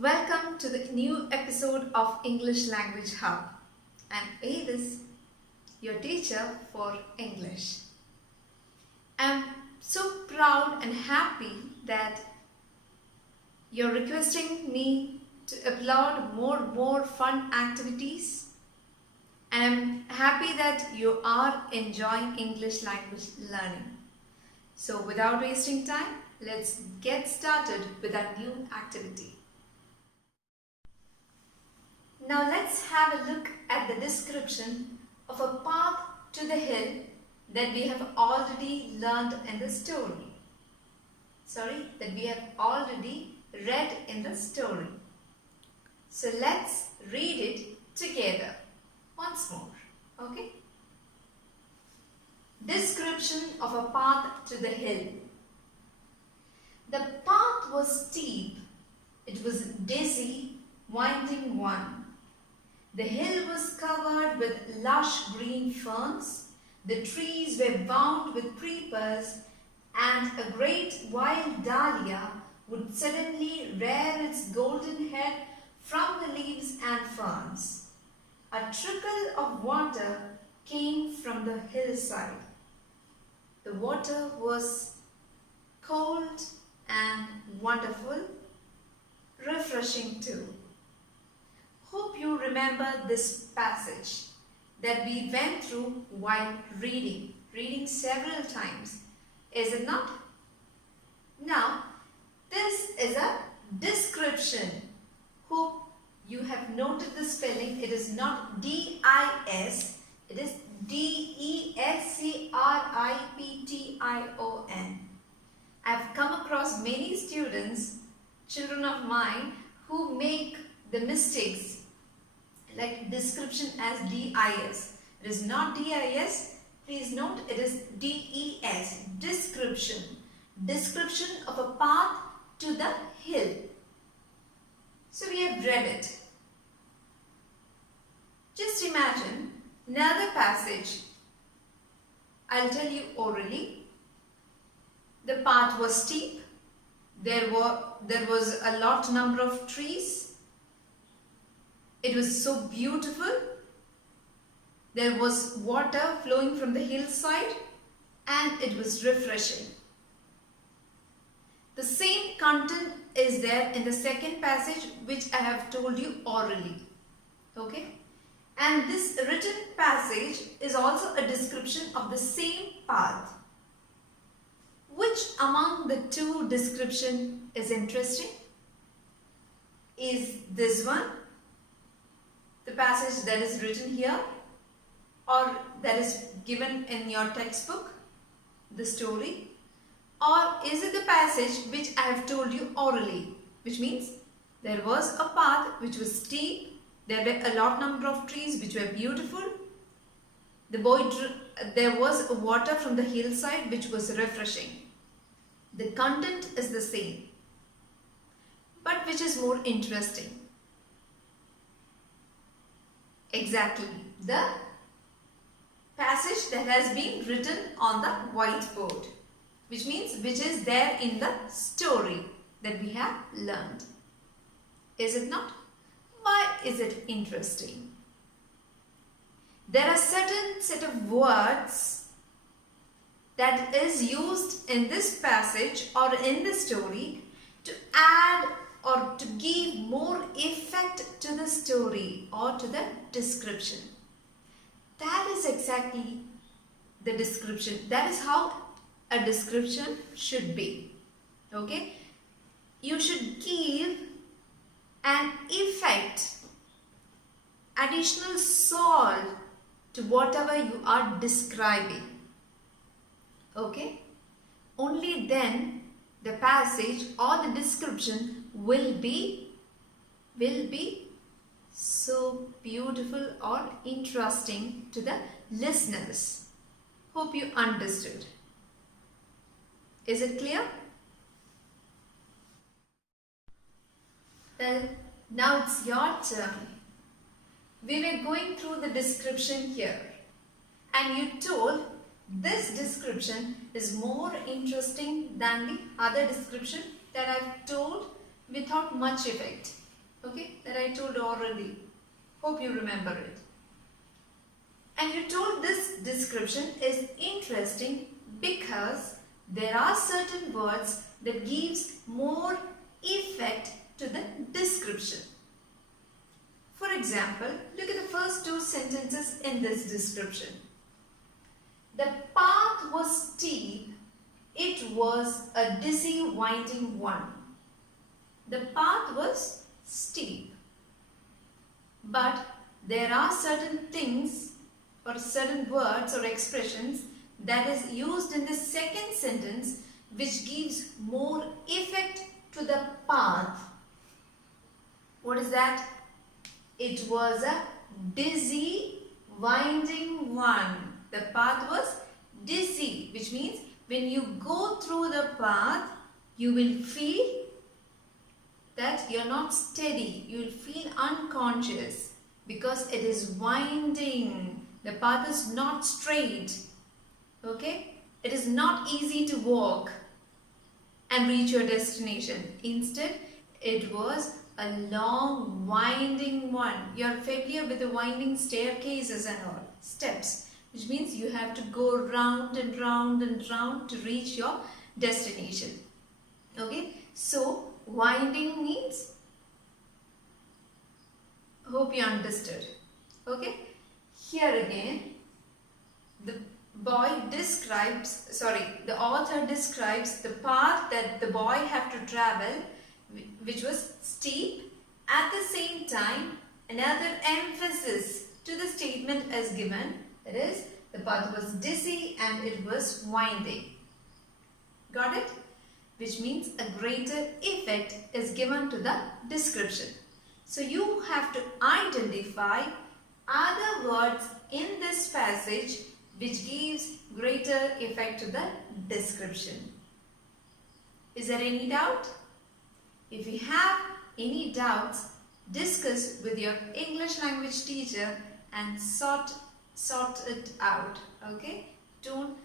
Welcome to the new episode of English Language Hub. I'm Avis, your teacher for English. I'm so proud and happy that you're requesting me to upload more fun activities. And I'm happy that you are enjoying English language learning. So without wasting time, let's get started with our new activity. Now let's have a look at the description of a path to the hill that we have already learned in the story. That we have already read in the story. So let's read it together once more. Okay? Description of a path to the hill. The path was steep. It was dizzy, winding one. The hill was covered with lush green ferns, the trees were bound with creepers, and a great wild dahlia would suddenly rear its golden head from the leaves and ferns. A trickle of water came from the hillside. The water was cold and wonderful, refreshing too. Hope you remember this passage that we went through while reading several times, is it not? Now, this is a description. Hope you have noted the spelling. It is not D-I-S, it is D-E-S-C-R-I-P-T-I-O-N. I have come across many students, children of mine, who make the mistakes like description as D-I-S. It is not D-I-S. Please note it is D-E-S. Description. Description of a path to the hill. So we have read it. Just imagine another passage. I'll tell you orally. The path was steep. There was a lot number of trees. It was so beautiful. There was water flowing from the hillside and it was refreshing. The same content is there in the second passage which I have told you orally. Okay? And this written passage is also a description of the same path. Which among the two description is interesting? Is this one? The passage that is written here or that is given in your textbook, the story, or is it the passage which I have told you orally, which means there was a path which was steep, there were a lot number of trees which were beautiful, there was water from the hillside which was refreshing. The content is the same, but which is more interesting? Exactly, the passage that has been written on the whiteboard, which means which is there in the story that we have learned. Is it not? Why is it interesting? There are certain set of words that is used in this passage or in the story to add or to give more effect to the story or to the description. That is exactly the description. That is how a description should be. Okay? You should give an effect, additional soul to whatever you are describing. Okay? Only then the passage or the description will be so beautiful or interesting to the listeners. Hope you understood. Is it clear? Well, now it's your turn. We were going through the description here and you told this description is more interesting than the other description that I've told without much effect. Okay, that I told already. Hope you remember it. And you told this description is interesting because there are certain words that gives more effect to the description. For example, look at the first two sentences in this description. The path was steep, it was a dizzy winding one. The path was steep. But there are certain things or certain words or expressions that is used in the second sentence which gives more effect to the path. What is that? It was a dizzy winding one. The path was dizzy, which means when you go through the path, you will feel that you're not steady. You will feel unconscious because it is winding. The path is not straight. Okay? It is not easy to walk and reach your destination. Instead, it was a long winding one. You are familiar with the winding staircases and all, steps, which means you have to go round and round and round to reach your destination. Okay, so winding means, hope you understood. Okay, here again the author describes the path that the boy had to travel, which was steep. At the same time, another emphasis to the statement is given, that is, the path was dizzy and it was winding. Got it? Which means a greater effect is given to the description. So you have to identify other words in this passage which gives greater effect to the description. Is there any doubt? If you have any doubts, discuss with your English language teacher and sort it out. Okay? Don't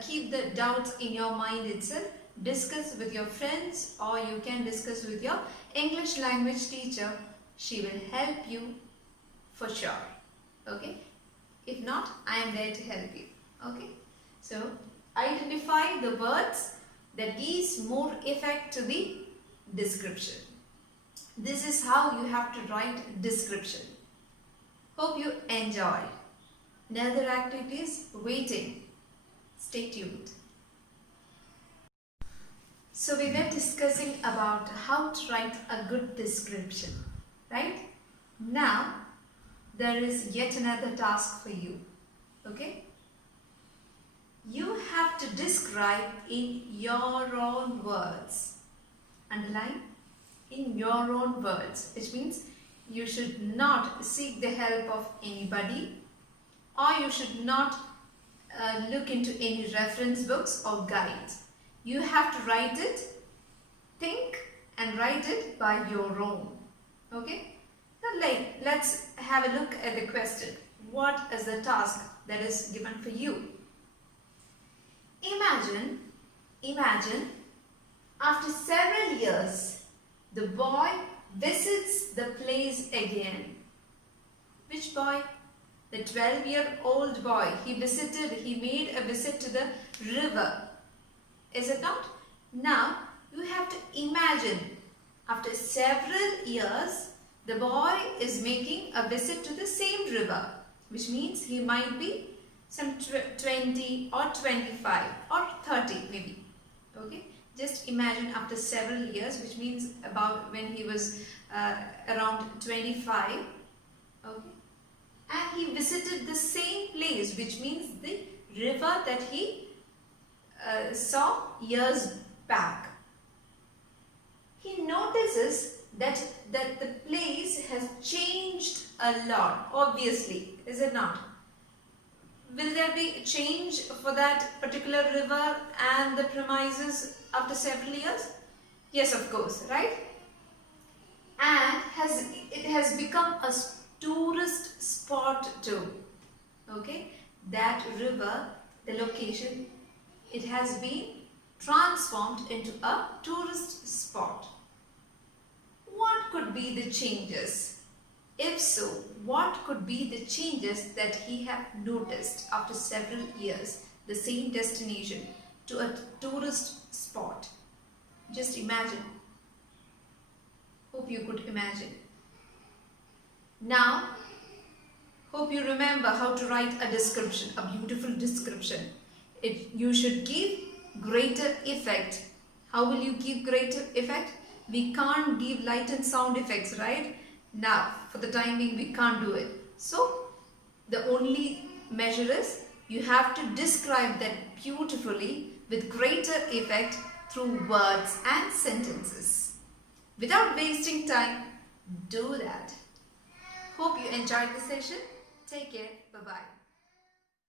keep the doubts in your mind itself. Discuss with your friends, or you can discuss with your English language teacher. She will help you for sure. Okay? If not, I am there to help you. Okay? So, identify the words that gives more effect to the description. This is how you have to write description. Hope you enjoy. Another activities waiting. Stay tuned. So we were discussing about how to write a good description, right? Now there is yet another task for you. Okay? You have to describe in your own words. Underline, in your own words, which means you should not seek the help of anybody, or you should not look into any reference books or guides. You have to write it, think and write it by your own. Okay? Now let's have a look at the question. What is the task that is given for you? Imagine after several years, the boy visits the place again. Which boy? The 12-year-old boy. He made a visit to the river. Is it not? Now, you have to imagine, after several years, the boy is making a visit to the same river, which means he might be some 20 or 25 or 30 maybe. Okay? Just imagine after several years, which means about when he was around 25. Okay? And he visited the same place, which means the river that he saw years back. He notices that the place has changed a lot, obviously, is it not? Will there be a change for that particular river and the premises after several years? Yes, of course, right? And it has become a tourist spot too. Okay, that river, the location, it has been transformed into a tourist spot. What could could be the changes? If so, what could be the changes that he have noticed after several years, the same destination to a tourist spot? Just imagine. Hope you could imagine. Now, hope you remember how to write a description, a beautiful description. You should give greater effect. How will you give greater effect? We can't give light and sound effects, right? Now, for the time being, we can't do it. So, the only measure is you have to describe that beautifully with greater effect through words and sentences. Without wasting time, do that. Hope you enjoyed the session. Take care. Bye-bye.